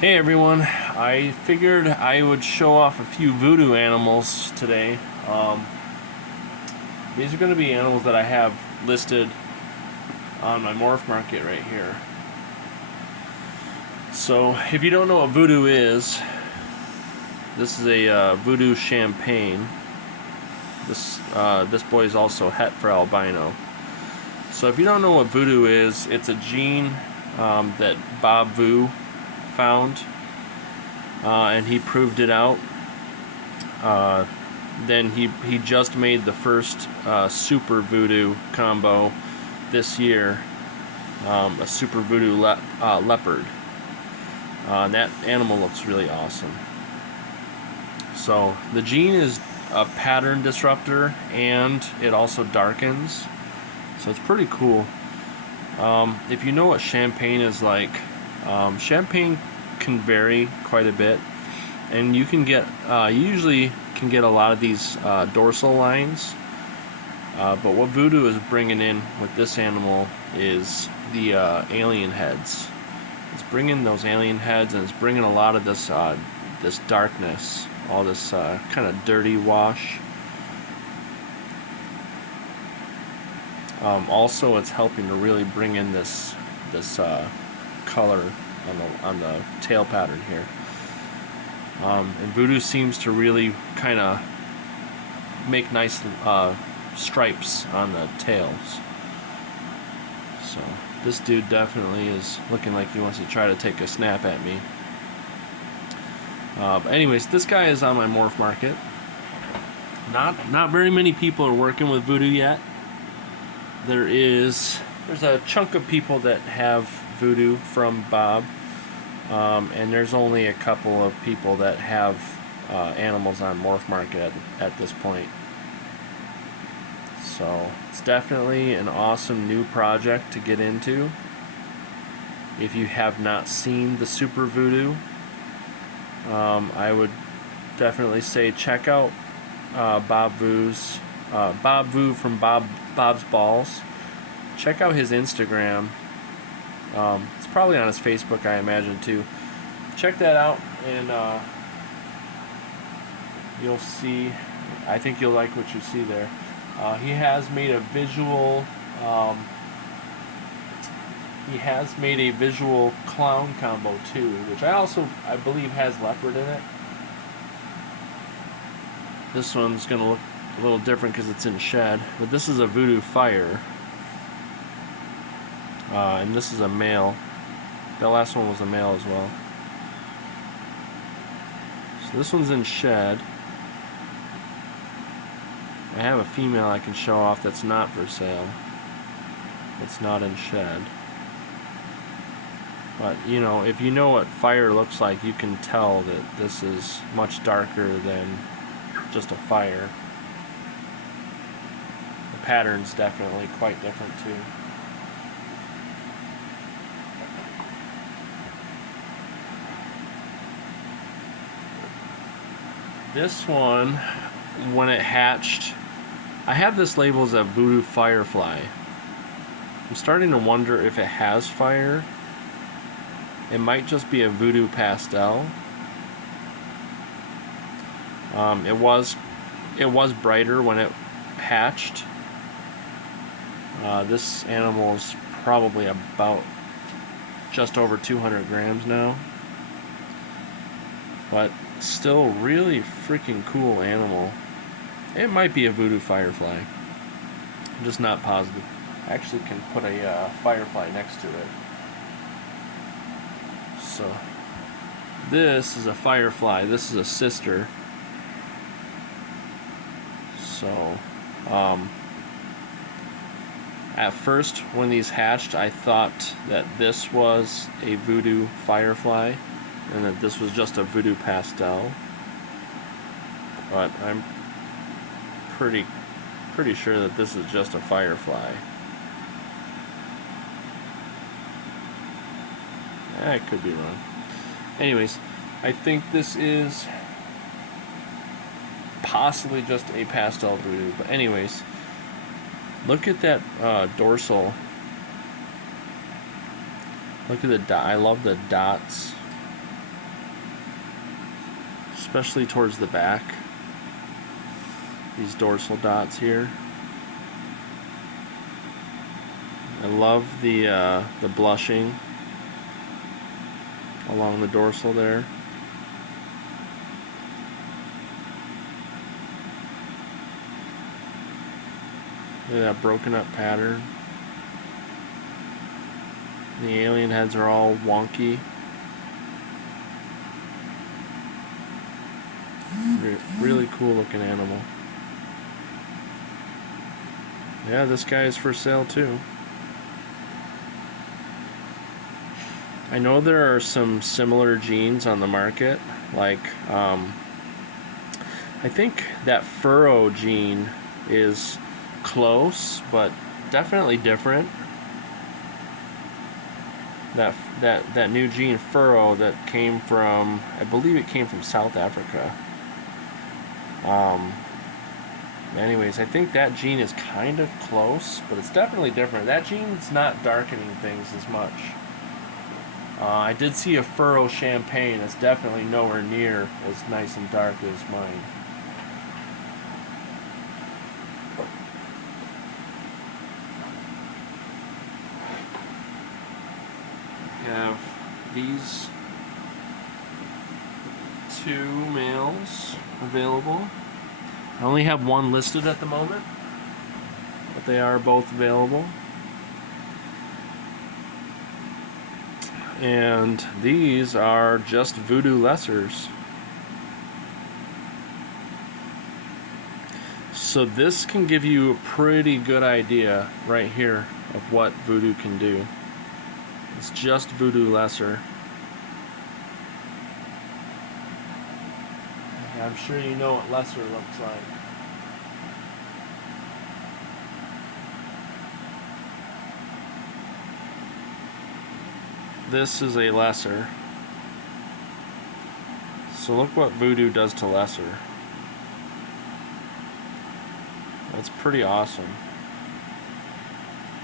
Hey everyone, I figured I would show off a few voodoo animals today. These are going to be animals that I have listed on my morph market right here. So, if you don't know what voodoo is, this is a voodoo champagne. This boy is also het for albino. So, if you don't know what voodoo is, it's a gene that Bob Vu found, and he proved it out. Then he just made the first super voodoo combo this year, a super voodoo leopard. And that animal looks really awesome. So the gene is a pattern disruptor, and it also darkens. So it's pretty cool. If you know what champagne is like, champagne can vary quite a bit, and you can get usually can get a lot of these dorsal lines, but what voodoo is bringing in with this animal is the alien heads. It's bringing those alien heads, and it's bringing a lot of this this darkness, all this kind of dirty wash. Also, it's helping to really bring in this color on the tail pattern here. And voodoo seems to really kind of make nice stripes on the tails. So this dude definitely is looking like he wants to try to take a snap at me. But anyways, this guy is on my morph market. Not very many people are working with voodoo yet. There's a chunk of people that have voodoo from Bob, and there's only a couple of people that have animals on morph market at this point. So it's definitely an awesome new project to get into. If you have not seen the super voodoo, I would definitely say check out Bob Vu from Bob's Balls. Check out his Instagram. It's probably on his Facebook, I imagine, too. Check that out, and you'll see. I think you'll like what you see there. He has made a visual. He has made a visual clown combo too, which I believe has leopard in it. This one's gonna look a little different because it's in shed, but this is a voodoo fire, and this is a male. That last one was a male as well. So this one's in shed. I have a female I can show off that's not for sale. It's not in shed. But, you know, if you know what fire looks like, you can tell that this is much darker than just a fire. The pattern's definitely quite different too. This one, when it hatched, I have this labeled as a voodoo firefly. I'm starting to wonder if it has fire. It might just be a voodoo pastel. It was brighter when it hatched. This animal is probably about just over 200 grams now, but still really freaking cool animal. It might be a voodoo firefly. I'm just not positive. I actually can put a firefly next to it. So this is a firefly. This is a sister. So at first when these hatched, I thought that this was a voodoo firefly and that this was just a voodoo pastel. But I'm pretty sure that this is just a firefly. I could be wrong. Anyways, I think this is possibly just a pastel voodoo. But anyways, look at that dorsal. Look at the dot. I love the dots especially towards the back. These dorsal dots here. I love the blushing along the dorsal there. Look at that broken up pattern. The alien heads are all wonky. Really cool looking animal. Yeah, this guy is for sale too. I know there are some similar genes on the market, like I think that Furrow gene is close, but definitely different. That new gene Furrow that came from, I believe it came from South Africa. Anyways, I think that gene is kind of close, but it's definitely different. That gene's not darkening things as much. I did see a Furrow champagne that's definitely nowhere near as nice and dark as mine. We have these two males available. I only have one listed at the moment, but they are both available. And these are just Voodoo lessers. So this can give you a pretty good idea right here of what Voodoo can do. It's just Voodoo lesser. I'm sure you know what lesser looks like. This is a lesser. So look what Voodoo does to lesser. That's pretty awesome.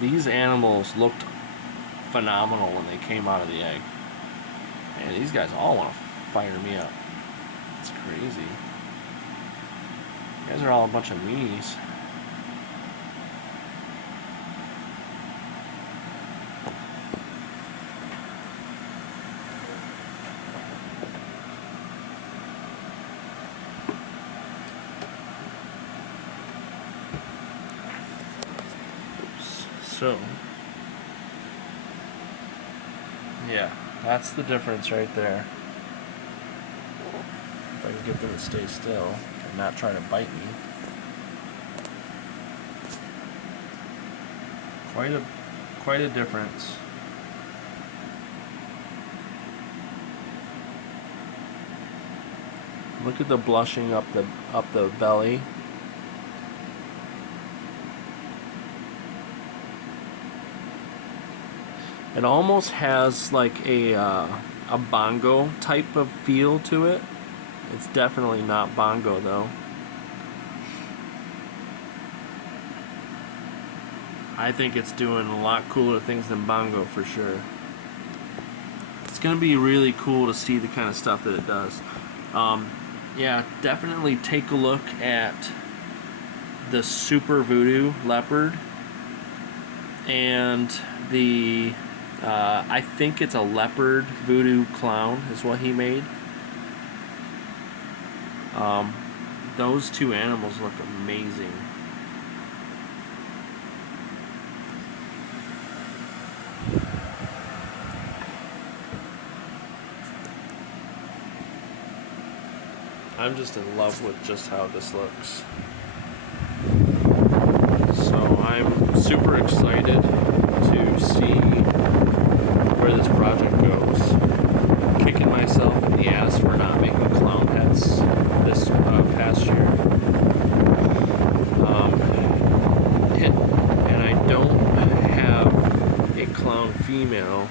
These animals looked phenomenal when they came out of the egg. And these guys all want to fire me up. It's crazy. You guys are all a bunch of meanies. So, yeah, that's the difference right there. If I can get them to stay still and not try to bite me. Quite a difference. Look at the blushing up the belly. It almost has like a bongo type of feel to it. It's definitely not bongo though. I think it's doing a lot cooler things than bongo for sure. It's gonna be really cool to see the kind of stuff that it does. Yeah, definitely take a look at the Super Voodoo Leopard and the I think it's a leopard voodoo clown is what he made. Those two animals look amazing. I'm just in love with just how this looks. So I'm super excited to see where this project goes. Kicking myself in the ass for not making clown heads this past year. And I don't have a clown female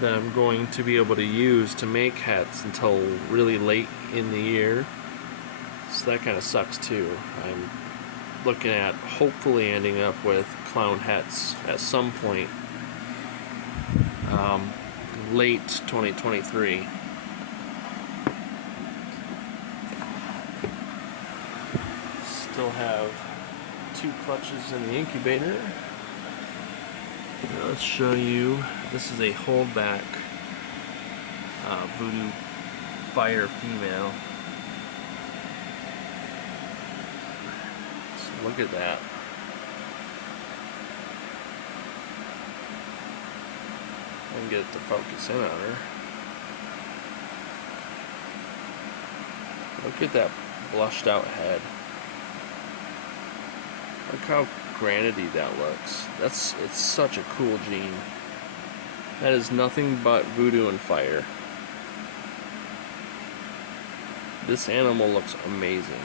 that I'm going to be able to use to make heads until really late in the year. So that kind of sucks too. I'm looking at hopefully ending up with clown heads at some point late 2023. still have 2 clutches in the incubator. Now let's show you, this is a Holdback Voodoo Fire female. So look at that. I can get it to focus in on her. Look at that blushed out head. Look how granity that looks. It's such a cool gene. That is nothing but voodoo and fire. This animal looks amazing.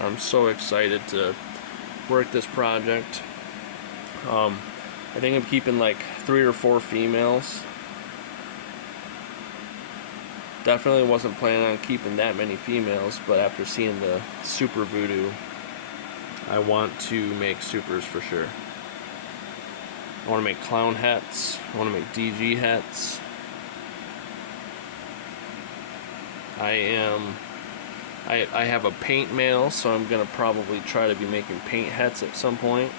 I'm so excited to work this project. I think I'm keeping like 3 or 4 females. Definitely wasn't planning on keeping that many females, but after seeing the super voodoo, I want to make supers for sure. I want to make clown hats. I want to make DG hats. I have a paint male, so I'm gonna probably try to be making paint hats at some point.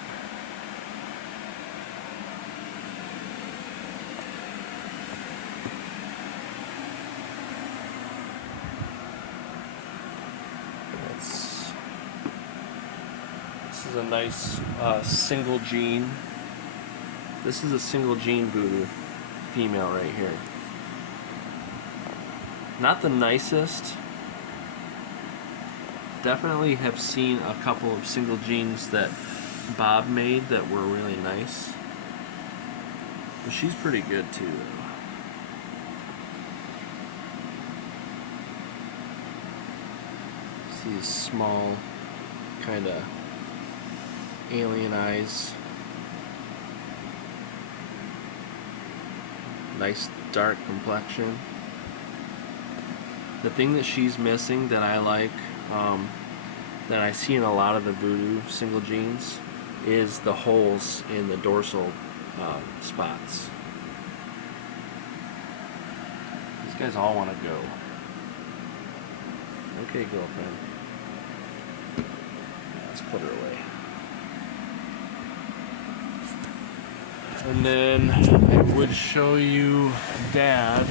This is a nice single gene. This is a single gene voodoo female right here. Not the nicest. Definitely have seen a couple of single genes that Bob made that were really nice. But she's pretty good too, though. See these small, kind of alien eyes. Nice dark complexion. The thing that she's missing that I like, that I see in a lot of the voodoo single genes, is the holes in the dorsal spots. These guys all want to go. Okay, girlfriend. Let's put her away. And then I would show you Dad.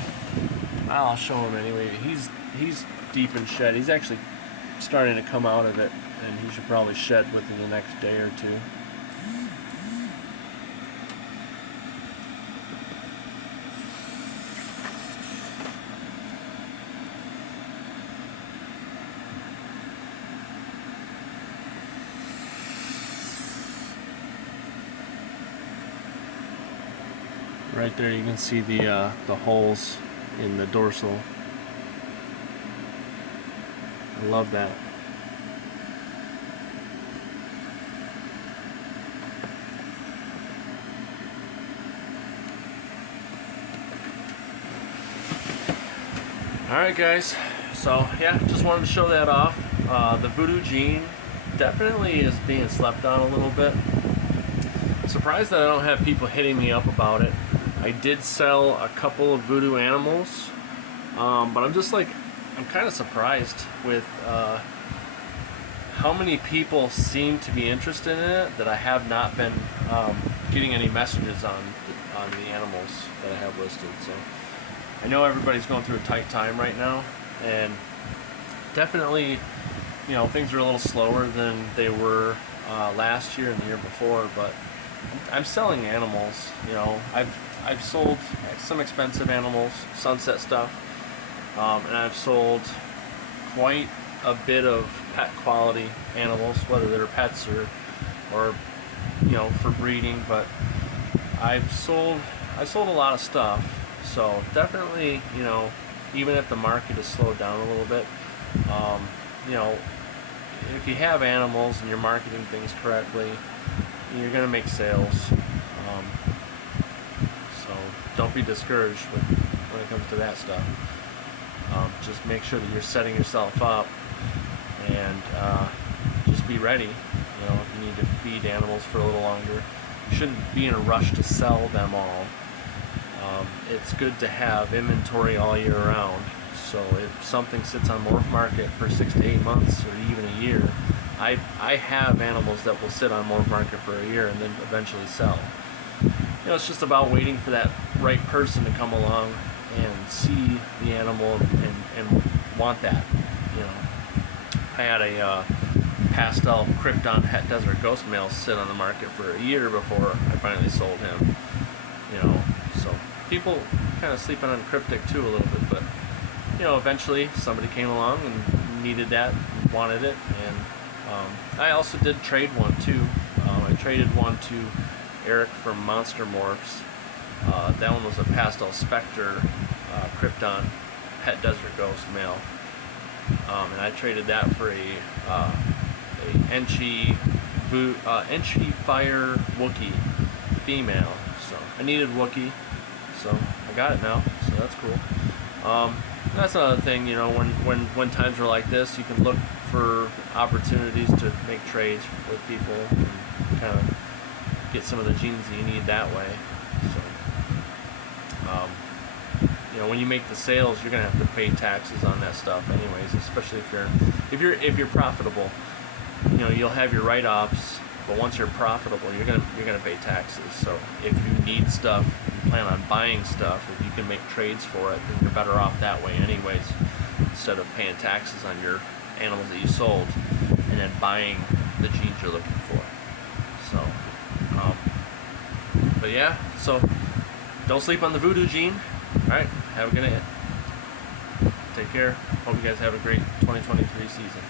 I'll show him anyway. He's deep in shed. He's actually starting to come out of it, and he should probably shed within the next day or 2. Right there you can see the holes in the dorsal. I love that. Alright guys, so yeah, just wanted to show that off. The voodoo gene definitely is being slept on a little bit. I'm surprised that I don't have people hitting me up about it. I did sell a couple of voodoo animals, but I'm kind of surprised with how many people seem to be interested in it that I have not been getting any messages on the animals that I have listed. So I know everybody's going through a tight time right now, and definitely, you know, things are a little slower than they were last year and the year before, but I'm selling animals. You know, I've sold some expensive animals, sunset stuff, and I've sold quite a bit of pet quality animals, whether they're pets or you know, for breeding. But I sold a lot of stuff, so definitely, you know, even if the market has slowed down a little bit, you know, if you have animals and you're marketing things correctly, you're gonna make sales. So don't be discouraged when it comes to that stuff. Just make sure that you're setting yourself up, and just be ready. You know, if you need to feed animals for a little longer, you shouldn't be in a rush to sell them all. It's good to have inventory all year round. So if something sits on Morph Market for 6 to 8 months or even a year, I have animals that will sit on Morph Market for a year and then eventually sell. You know, it's just about waiting for that right person to come along and see the animal and want that. You know, I had a pastel Krypton Het Desert Ghost male sit on the market for a year before I finally sold him. You know, so people kind of sleeping on Cryptic too a little bit, but you know, eventually somebody came along and needed that, and wanted it, and I also did trade one too. I traded one to Eric from Monster Morphs. That one was a pastel Spectre Krypton Het Desert Ghost male, and I traded that for a Enchi Fire Wookiee female. So I needed Wookiee, so I got it now. So that's cool. That's another thing, you know, when times are like this, you can look for opportunities to make trades with people and kind of get some of the genes that you need that way. So, you know, when you make the sales, you're gonna have to pay taxes on that stuff, anyways. Especially if you're profitable. You know, you'll have your write-offs, but once you're profitable, you're gonna pay taxes. So if you need stuff, you plan on buying stuff, if you can make trades for it, then you're better off that way, anyways. Instead of paying taxes on your animals that you sold and then buying the genes you're looking for. So, but yeah, so don't sleep on the Voodoo gene. All right, have a good night. Take care. Hope you guys have a great 2023 season.